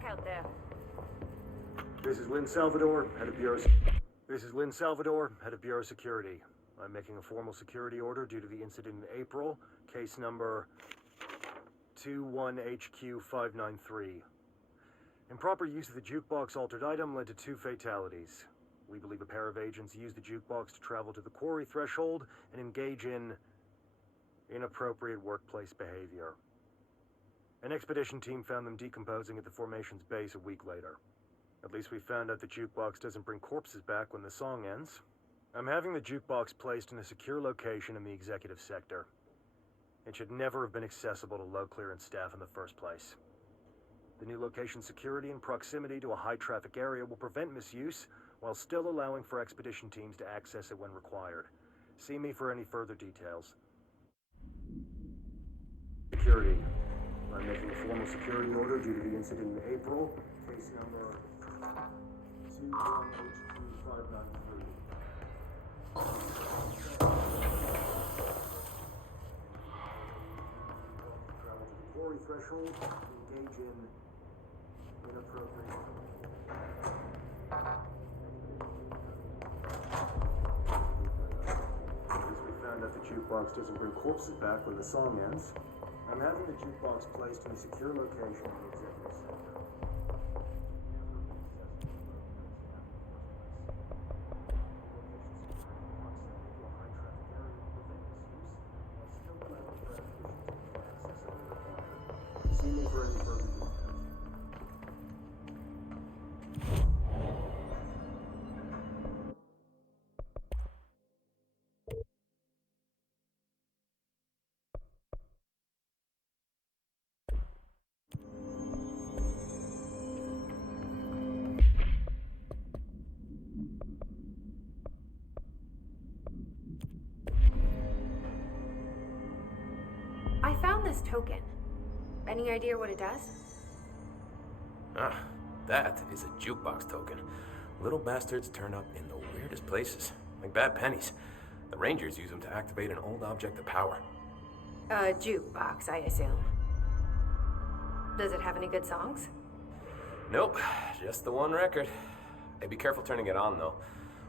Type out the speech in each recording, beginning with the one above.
luck out there. This is Lynn Salvador, head of Bureau Security. I'm making a formal security order due to the incident in April, case number 21HQ593. Improper use of the jukebox altered item led to 2 fatalities. We believe a pair of agents used the jukebox to travel to the quarry threshold and engage in inappropriate workplace behavior. An expedition team found them decomposing at the formation's base a week later. At least we found out the jukebox doesn't bring corpses back when the song ends. I'm having the jukebox placed in a secure location in the executive sector. It should never have been accessible to low clearance staff in the first place. The new location's security and proximity to a high-traffic area will prevent misuse, while still allowing for expedition teams to access it when required. See me for any further details. Security. I'm making a formal security order due to the incident in April, case number 21HQ593. Travel to the quarry threshold, engage in inappropriate. At least we found out the jukebox doesn't bring corpses back when the song ends. I'm having the jukebox placed in a secure location in the executive sector. See me for any further details. I found this token. Any idea what it does? Ah, that is a jukebox token. Little bastards turn up in the weirdest places, like bad pennies. The Rangers use them to activate an old object of power. A jukebox, I assume. Does it have any good songs? Nope, just the one record. Hey, be careful turning it on, though.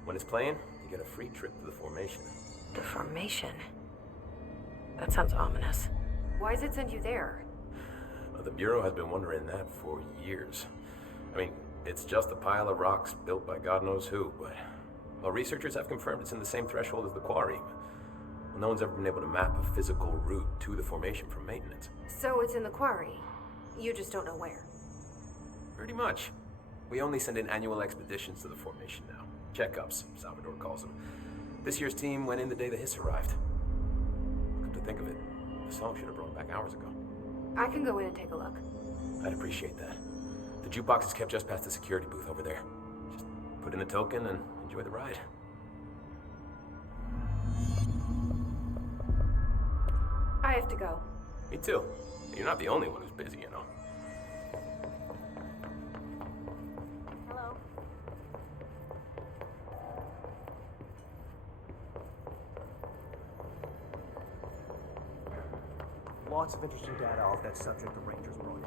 When it's playing, you get a free trip to the formation. The formation? That sounds ominous. Why does it send you there? The Bureau has been wondering that for years. I mean, it's just a pile of rocks built by God knows who, but... Well, researchers have confirmed it's in the same threshold as the quarry. Well, no one's ever been able to map a physical route to the formation for maintenance. So it's in the quarry. You just don't know where. Pretty much. We only send in annual expeditions to the formation now. Checkups, Salvador calls them. This year's team went in the day the hiss arrived. Come to think of it, the song should have brought back hours ago. I can go in and take a look. I'd appreciate that. The jukebox is kept just past the security booth over there. Just put in the token and enjoy the ride. I have to go. Me too. You're not the only one who's busy, you know. Hello? Lots of interesting data off that subject the Rangers brought in.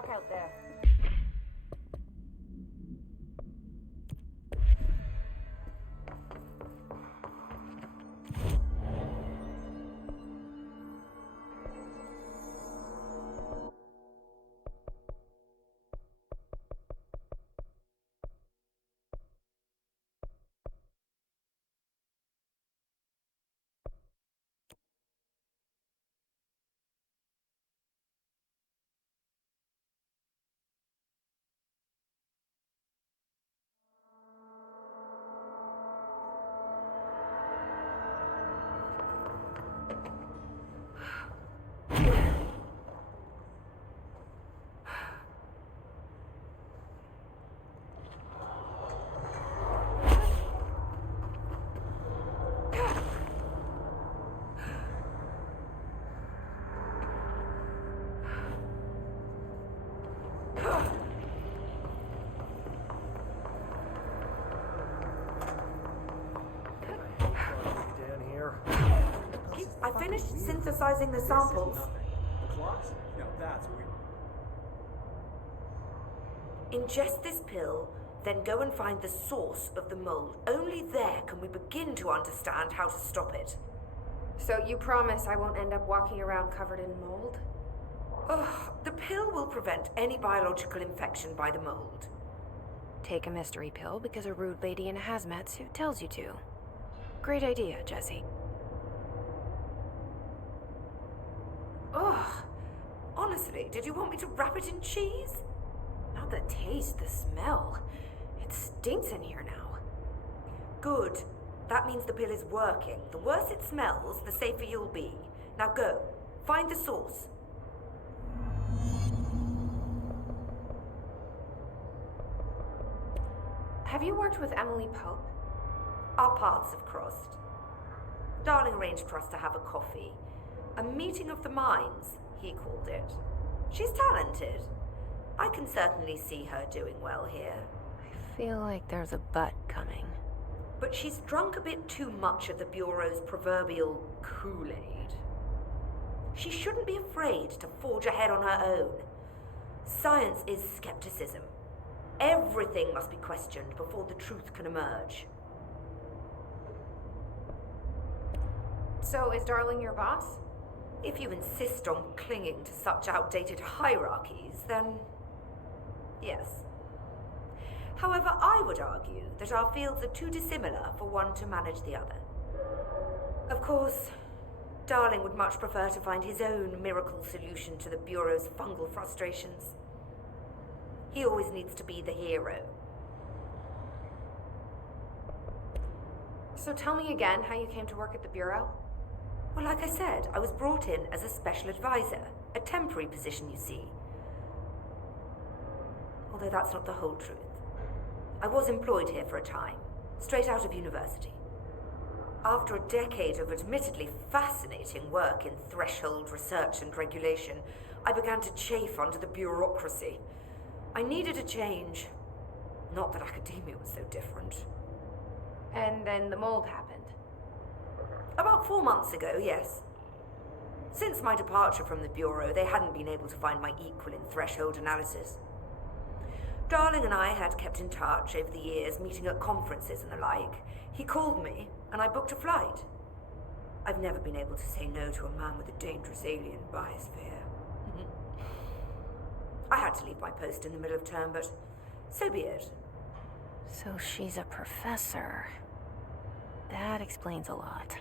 luck out there. Dan here. I finished synthesizing the samples. The clocks? Now that's weird. Ingest this pill, then go and find the source of the mold. Only there can we begin to understand how to stop it. So you promise I won't end up walking around covered in mold? Ugh, the pill will prevent any biological infection by the mold. Take a mystery pill because a rude lady in a hazmat suit tells you to. Great idea, Jesse. Ugh. Honestly, did you want me to wrap it in cheese? Not the taste, the smell. It stinks in here now. Good. That means the pill is working. The worse it smells, the safer you'll be. Now go. Find the source. Have you worked with Emily Pope? Our paths have crossed. Darling arranged for us to have a coffee. A meeting of the minds, he called it. She's talented. I can certainly see her doing well here. I feel like there's a but coming. But she's drunk a bit too much of the Bureau's proverbial Kool-Aid. She shouldn't be afraid to forge ahead on her own. Science is skepticism. Everything must be questioned before the truth can emerge. So is Darling your boss? If you insist on clinging to such outdated hierarchies, then yes. However, I would argue that our fields are too dissimilar for one to manage the other. Of course, Darling would much prefer to find his own miracle solution to the Bureau's fungal frustrations. He always needs to be the hero. So tell me again how you came to work at the Bureau? Well, like I said, I was brought in as a special advisor. A temporary position, you see. Although that's not the whole truth. I was employed here for a time, straight out of university. After a decade of admittedly fascinating work in threshold research and regulation, I began to chafe under the bureaucracy. I needed a change. Not that academia was so different. And then the mold happened. About 4 months ago, yes. Since my departure from the Bureau, they hadn't been able to find my equal in threshold analysis. Darling and I had kept in touch over the years, meeting at conferences and the like. He called me, and I booked a flight. I've never been able to say no to a man with a dangerous alien biosphere. I had to leave my post in the middle of term, but so be it. So she's a professor. That explains a lot.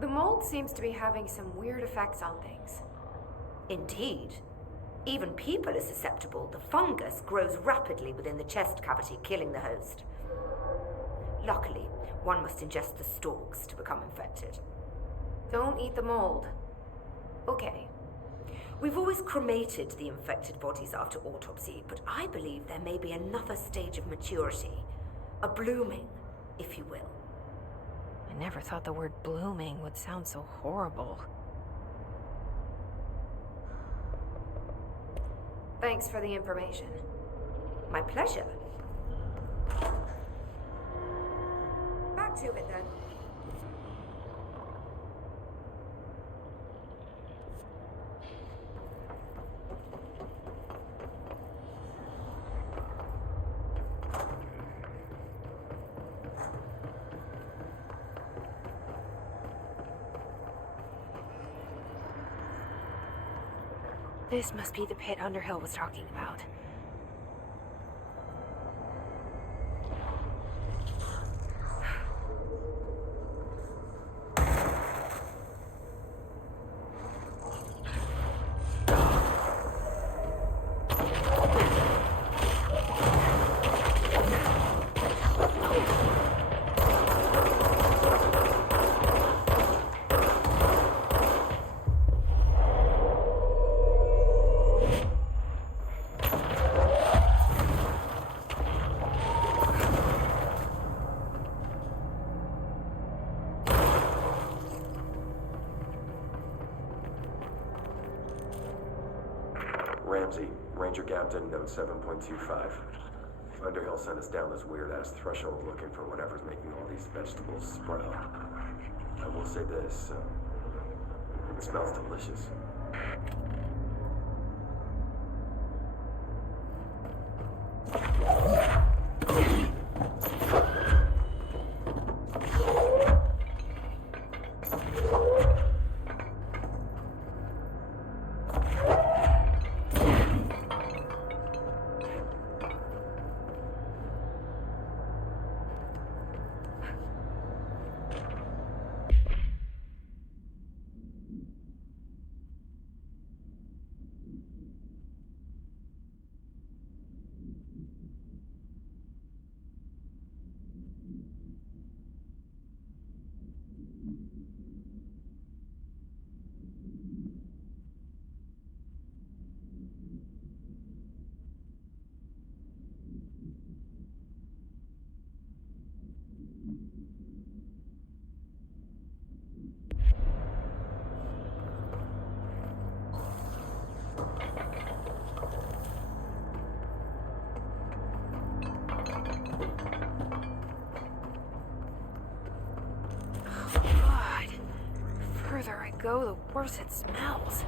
The mold seems to be having some weird effects on things. Indeed. Even people are susceptible. The fungus grows rapidly within the chest cavity, killing the host. Luckily, one must ingest the stalks to become infected. Don't eat the mold. Okay. We've always cremated the infected bodies after autopsy, but I believe there may be another stage of maturity. A blooming, if you will. I never thought the word blooming would sound so horrible. Thanks for the information. My pleasure. Back to it then. This must be the pit Underhill was talking about. Ramsey, Ranger Captain, note 7.25. Underhill sent us down this weird-ass threshold looking for whatever's making all these vegetables sprout. I will say this, it smells delicious. The further I go, the worse it smells.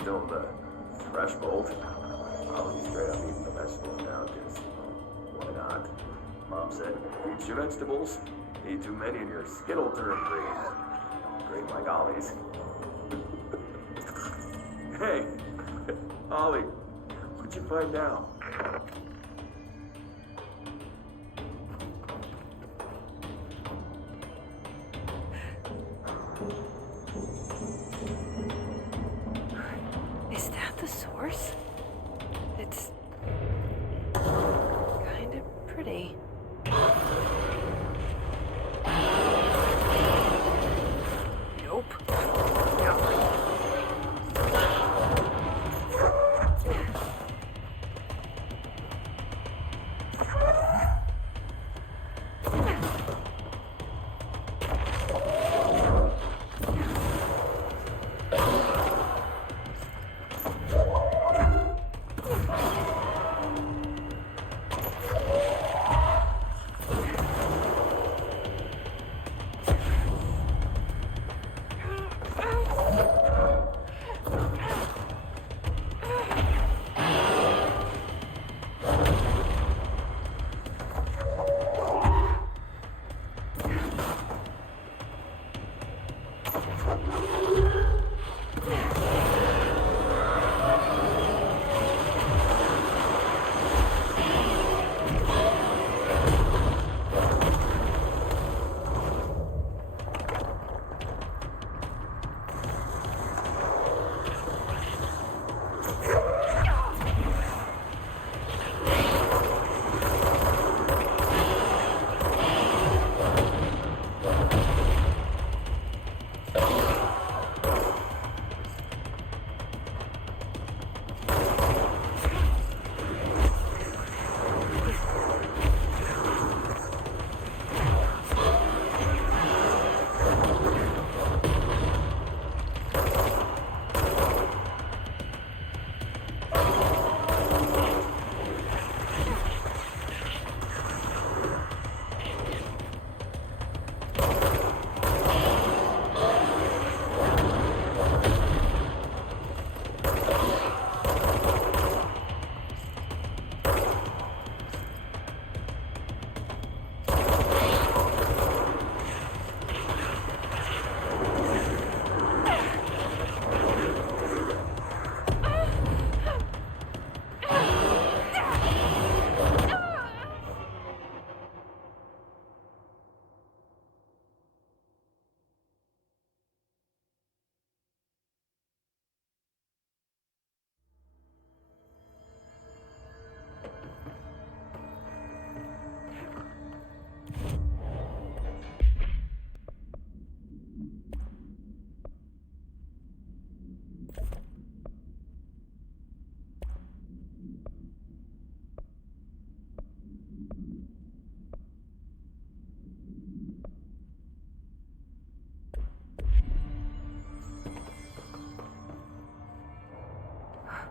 Still in the threshold. I'll be straight up eating the vegetables now, because why not? Mom said, eat your vegetables. Eat too many and your skit'll turn green. Green like Ollie's. Hey, Ollie, what'd you find out? Is that the source? It's kind of pretty. Nope. No.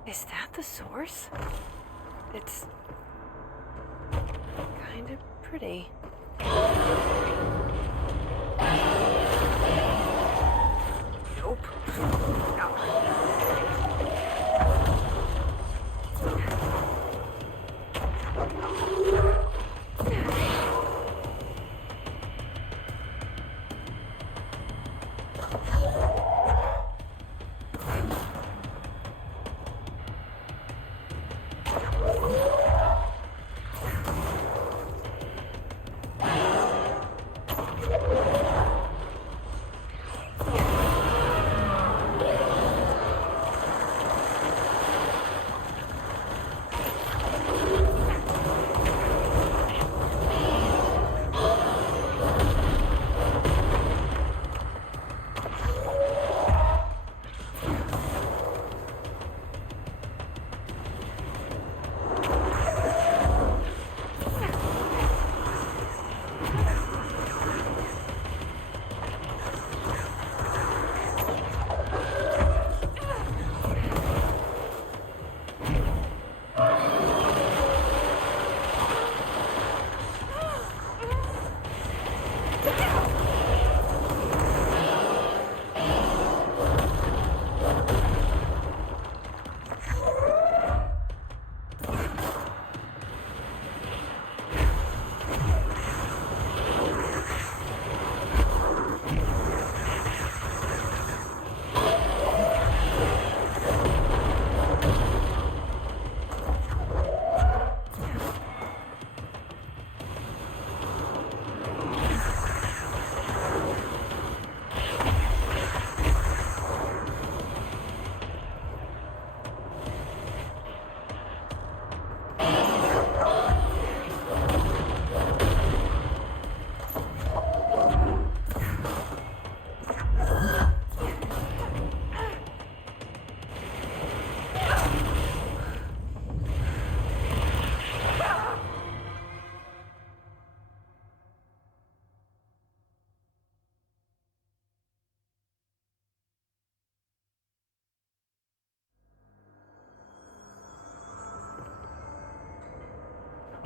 Is that the source? It's kind of pretty. Nope. No.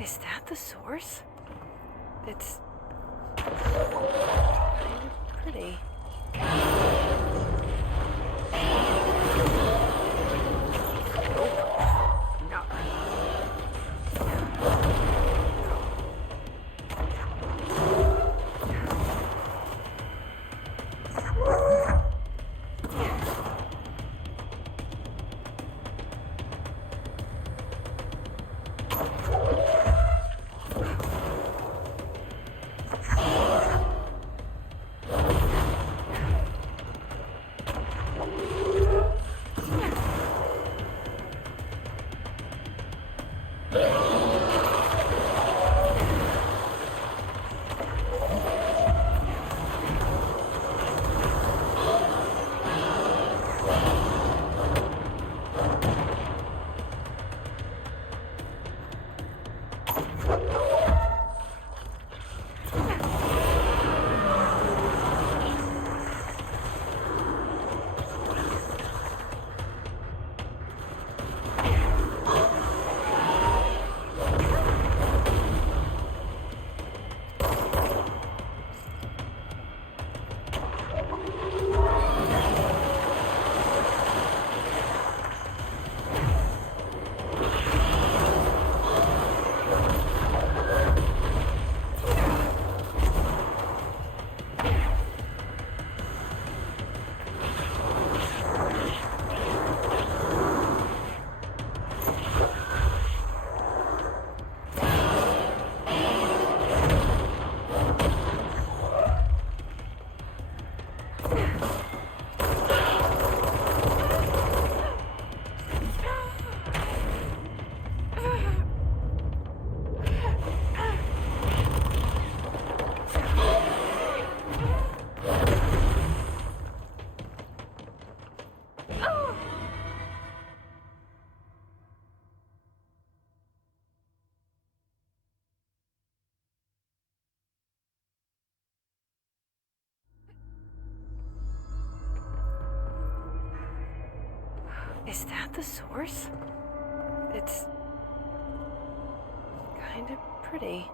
Is that the source? It's pretty. No. Is that the source? It's kind of pretty.